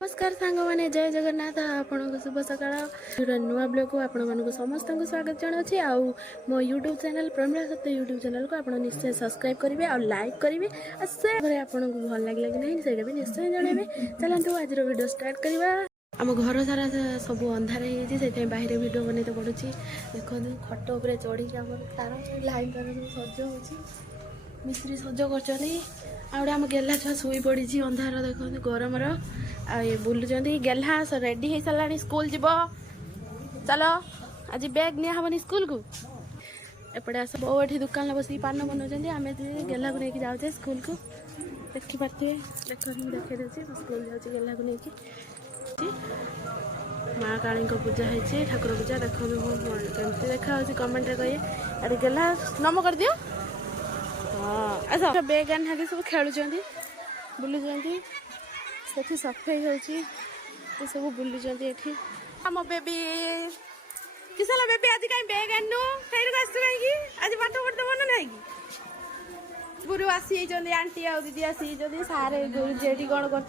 नमस्कार सांग मैंने जय जगन्नाथ आपण को शुभ सकाळ नुआ ब्लॉग को आपण मानक समस्त को स्वागत जनावि आउ मो यूट्यूब चैनल प्रमिला सत्य यूट्यूब चैनल को आपण निश्चय सब्सक्राइब करेंगे और लाइक करेंगे और शेयर आपन को भल लगे कि नहीं से भी निश्चय जनइबे। चलतु आज वीडियो स्टार्ट करवा। आम घर सारा सब अंधार हो बाहर वीडियो बन तो पड़ू देखो खट उपर चढ़ी तार लाइन तार सज हो मिस्त्री सज कर आम गेला छुआ शुई पड़ी अंधार देखो गरम बुलूँ गेला रेडी हो सारा स्कूल जीव चलो आज बैग नि हेनी स्कूल को एपटे आस बो ये दुकान बस पान बनाऊँ आम गेला को लेकिन जाऊे स्कूल को देखिपे देख देखे दूसरी स्कूल जाऊँगी गेला को लेकिन माँ काली पूजा होती ठाकुर पूजा देखो कमी देखा कमेंट कहे अरे गेला नम कर दियो हाँ बेग आनी सब खेलुं बुलूँ से सफाई हो सब बुलूँ ये आम बेबी किसल बेबी आज कहीं बेग आनु कहीं आस कहीं आज पाठ पढ़ते मन ना कि गुरु आसी आंटी आ दीदी आसी सारे गुरुजी कौन कर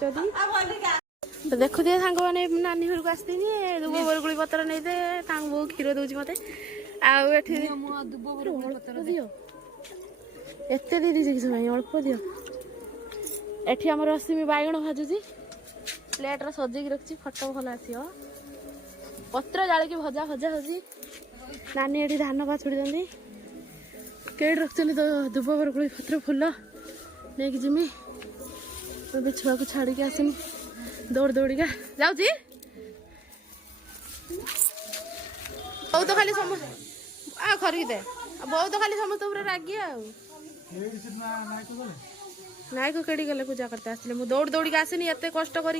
देखु दिए सांग मैंने नानी घर को आसती दुब बरगुड़ी पत्र नहीं दे बहु क्षीर दौर मत दियो एत दी दीजिए अल्प दियो एठी आम रश्मि बैगण भाजुची प्लेट सजेक रखी फटो भल आस पत्र जाल की भजा भजा हो नानी ये धान पाछुड़ी कई रखुच्च तो दुब बरगुड़ी पत्र फुल नहीं जिमी छुआ को छाड़ी के आसनी दौड़ दौड़िका जाऊँगी बहुत खाली समस्त खरिकी दे बहुत खाली समस्त रागी नायक केड़ी गले पूजा करते आसले मु दौड़ दौड़ी आसनी एत कष्ट करी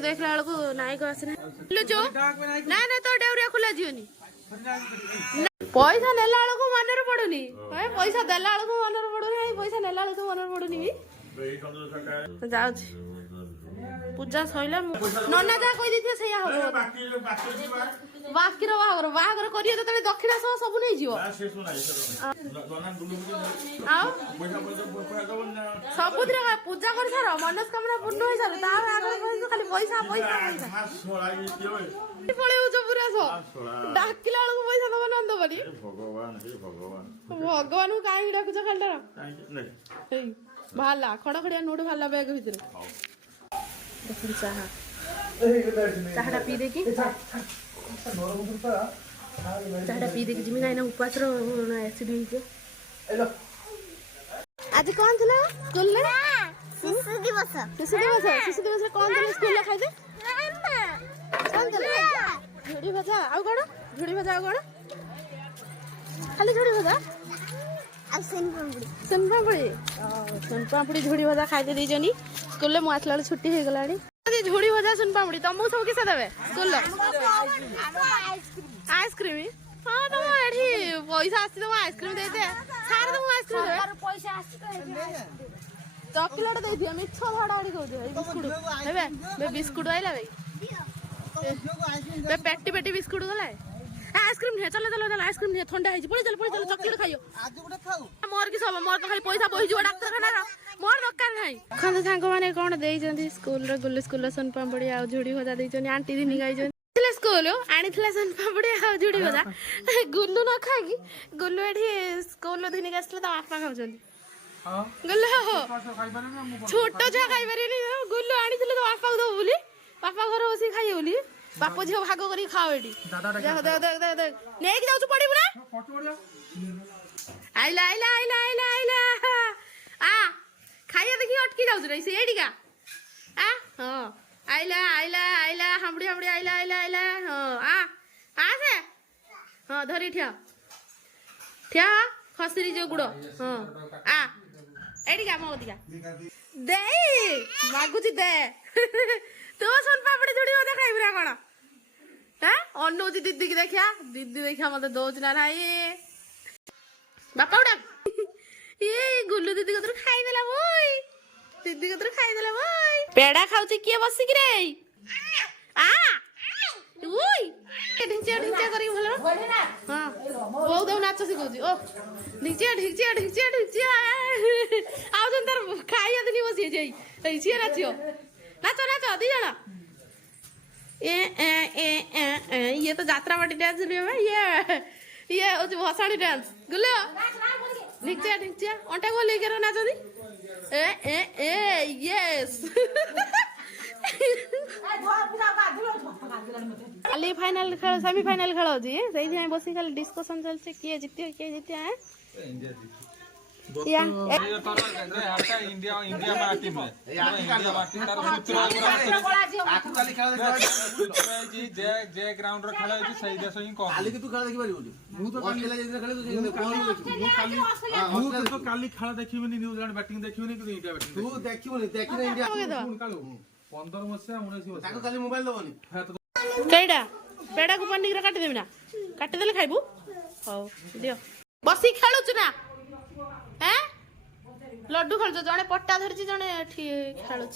देखला बेलू नायक आसने ना ना तो डेउरिया खुला जीवनी पैसा नेला बेलू मन पड़ुनी पैसा देला बेलू मन पड़ुनी पैसा नेला बेलू मन पड़ुनी जाऊँ पूजा सैला नना जहाँ कही थे से बाकी बाहर करिए तो दक्षिणा सह सब नहीं जीव सबुद पूजा कर सार मनस्कामना पूर्ण हो सार खाली पैसा पैसा पलैच पूरा डाकिला बेलू पैसा दब ना दबनी भगवान को कहीं डाकुच खाली बाहर खड़खड़िया नोट बाहर बैग भितर देखिए चाह चाहटा पी देखी चाहटा पी देखी जिमी ना उपास एसिड आज कौन थी स्कूल शिशु दिवस शिशु दिवस कौन थी स्कूल खाई झुड़ी भजा आउ कौन झुड़ी भजा आउ कौन खाली झुड़ी भजा सोनपापड़ी झुड़ी भजा खाई दे स्कूल में आसला छुट्टी हो गला झुड़ी भजा सोनपापड़ी तुमको सब किस देवे स्कूल आइसक्रीम हाँ तुम ये पैसा आसी तुम आइसक्रीम दे दे सारे तुम आइसक्रीम चॉकलेट दे दियो मिछ भड़ाड़ी कहू बिस्कुट बिस्कुट आइला भाई पेटी पेटी बिस्कुट गला आइसक्रीम नहीं चलो चलो चलो आइसक्रीम नहीं ठंडा है पड़ी चलो चॉकलेट खाइयो मोर की सब मोर तो खाली पैसा बही जो डाक्तरखाना मोर दरकार नहीं खंड सांग मैंने कौन दे स्कूल गुल्लू स्कूल सोनपापड़ी आ झुड़ी भजा दे आंटी दिन गाई स्कूल आनी सोनपापड़ी आ झुड़ी भजा गुल्लू न खाई गुल्लू ये स्कूल दिन आसले तो बापा खाऊ गुल्लू छोट छुआ खाई गुल्लू आनी तो बापा को दब बोली बापा घर बस खाइए बोली बाप झील भाग कर खाओ ये नहीं जाऊ पड़ू ना आइला आइला आइला आइला आइला आ खाइया देखी अटकी जाऊ रही से एडिका आ हाँ आइला आइला आइला हामड़ी हामड़ी आइला आइला आइला हाँ आ से हाँ धरी ठिया ठिया खसरी जो गुड़ हाँ आ एडिका मो दिका दे मागुची दे तो सोनपापड़ी जोड़ी मत खाइबी ना कौन हाँ अनुची दीदी की देखिया दीदी देखिया मत दौच ना भाई बापा उड़ा ये गुल्लू दीदी को खाईदेला बोई दीदी को खाईदेला बोई पेड़ा खाउची किए बसिक रे आ ओई ढिंचिया ढिंचिया करी भलो हां ओ दो नाच सिखौची ओ ढिंचिया ढिंचिया ढिंचिया ढिंचिया आउ जन तार खाइया दिनी बसी जाई ए छिया नाचियो नाच नाच दी जणा ये तो यात्रा बाटी डांस रे ये हो भसाणी डांस गुलो ढिकचिया ढिकचिया अंटा को लेकर नाचदी यस खाली फाइनल खेल सेमी फाइनल खेल होची सेही बसी खाली डिस्कशन चलছে किए जीतियो है या इंडिया इंडिया में टीम है इंडिया में टीम तार सूत्र आकु काली खेल जी जे ग्राउंड रे खेल होची सही देश ही को काली के तू खेल देखि पारिबो मु तो ऑस्ट्रेलिया जे खेल तो काली खेल देखिबनी न्यूजीलैंड बैटिंग देखिबनी कि इंडिया बैटिंग तू देखिबनी देखिना इंडिया 15 मसे 19 मसे ताको काली मोबाइल दबनी केडा पेडा को पन्नी रे काटी देबी ना काटी देले खाइबू हो दियो बसी खेलुच ना हैं लड्डू खेल जने पट्टा धरछि जने खेलुछ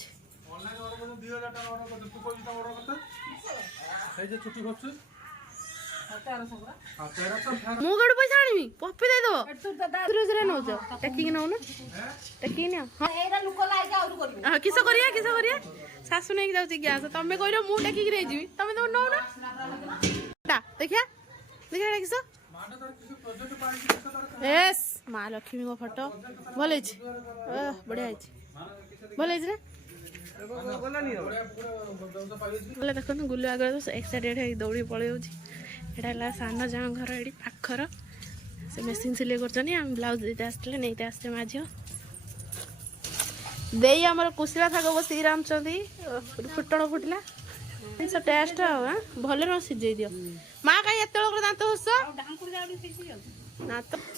ऑनलाइन ऑर्डर 2000 टका ऑर्डर कर तू कोई ऑर्डर करता ए जे छुट्टी होछ 1300 मु गड पैसा आनिमी पप्पी दे दो धीरे धीरे नौ जा टेकिंग नौ ना टेकिंग ना हां एरा लुक लाइक आउर करियो हां किस करिया सासु नै जाउची गैस तमे कहिरो मु टेकिंग रे जीवी तमे तो नौ ना देखिया किस यस माँ लक्ष्मी को फोटो भल बढ़िया भल देख गुलु आगे तो एक्साइटेड है दौड़ी पलि जाऊँ सान जन घर ये पाखर से मेसीन सिलाई कर ब्लाउज दीटा आसते नहीं आसते माझ दे आमर कुशिला शाग बस रांधुंट फुटण फुटला टेस्ट भल न सीझे दियो माँ कहीं एत दात हुस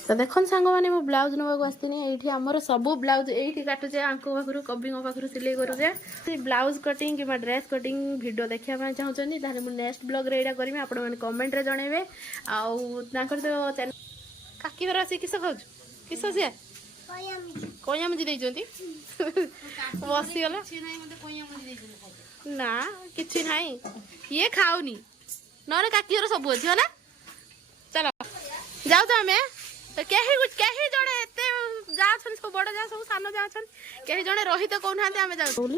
तो देख सांग मैंने मो ब्लाउज नवा आसती ये आमर सब ब्लाउज ये काटुचे आंक पाखु कवि पाखु सिलाई करुचे ब्लाउज कटिंग कि ड्रेस कटिंग वीडियो देखा चाहूँगी ताहले मु नेक्स्ट ब्लॉग रे एटा करमी आपण माने कमेंट रे जणेबे आउ तांकर तो चैनल काकी धर आसी किस खाऊ किस से कोया मुझे देइजंती बसी गला ना किछि नाही ये खाऊनी नरे काकी धर सब अछि ना चलो जाऊ तो हमें तो कहीं जड़े एत जा सब बड़ जा सब सान जा कहीं जड़े रही तो कहना आम जाऊ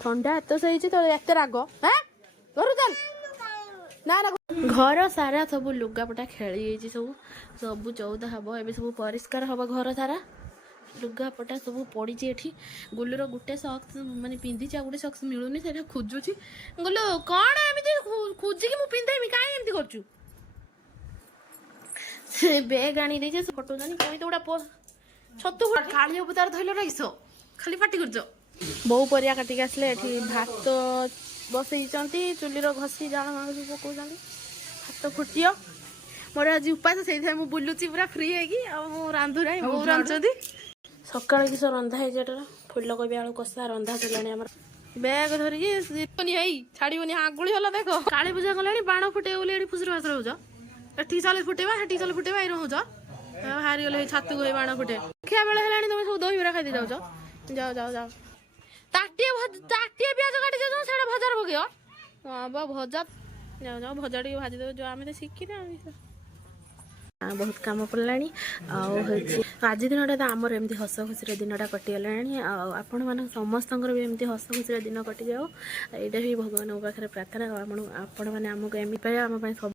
ठंडा एत सही तो एत राग हाँ घर चल ना घर सारा सब लुगापटा खेली सब सब चौदा हम ए सब परिष्कार हम घर सारा लुगापटा सब पड़ी एठी गुलुर गोटे सक्स माने पिंधी गोटे सक्स मिलूनी से खोजुची गुलु कौन एमती खोजिकी मुझे पिंधेमी कहीं एमती करचु बेग आनी दे फोटो जानी कोई तो गोटा छतु काली अवतार धैल रईस खाली पाटी कर बो परिया काटिक आसले भात बसई चुलीर घसी जाल मांग पकाउं भात फुटियो मोर आज उपास से बुलूची पूरा फ्री है रांधु ना बो रांधुंट सका किस रंधा है फुलकोबी आलू कषा रंधा चलानी आम बैग धरिकी छाड़बनी आगुड़ी हल देख काली पूजा गला बाण फुटे बोली फुसुर फासुर हो एटी चल फुटेबा हेटी चल फुटेबा ये रोज हारी गले छातु को बाण फुटे खिया बेले है तुम सब दही बरा खाई जाऊ जाओ जाओ जाओ ताटिए प्याज काटी जाओ से भजार पकड़ हाँ बा भजा जाओ जाओ भजा टे भाजी देव जो आम तो शिखिना बहुत कम पड़ा आज दिन आमर एमती हस खुशी दिनटा कटिगला आपण मान समस्त भी एमती हस खुशी दिन कटि जाओ यहाँ भी भगवान पाखे प्रार्थना आपण मैंने आमको एमती आम सब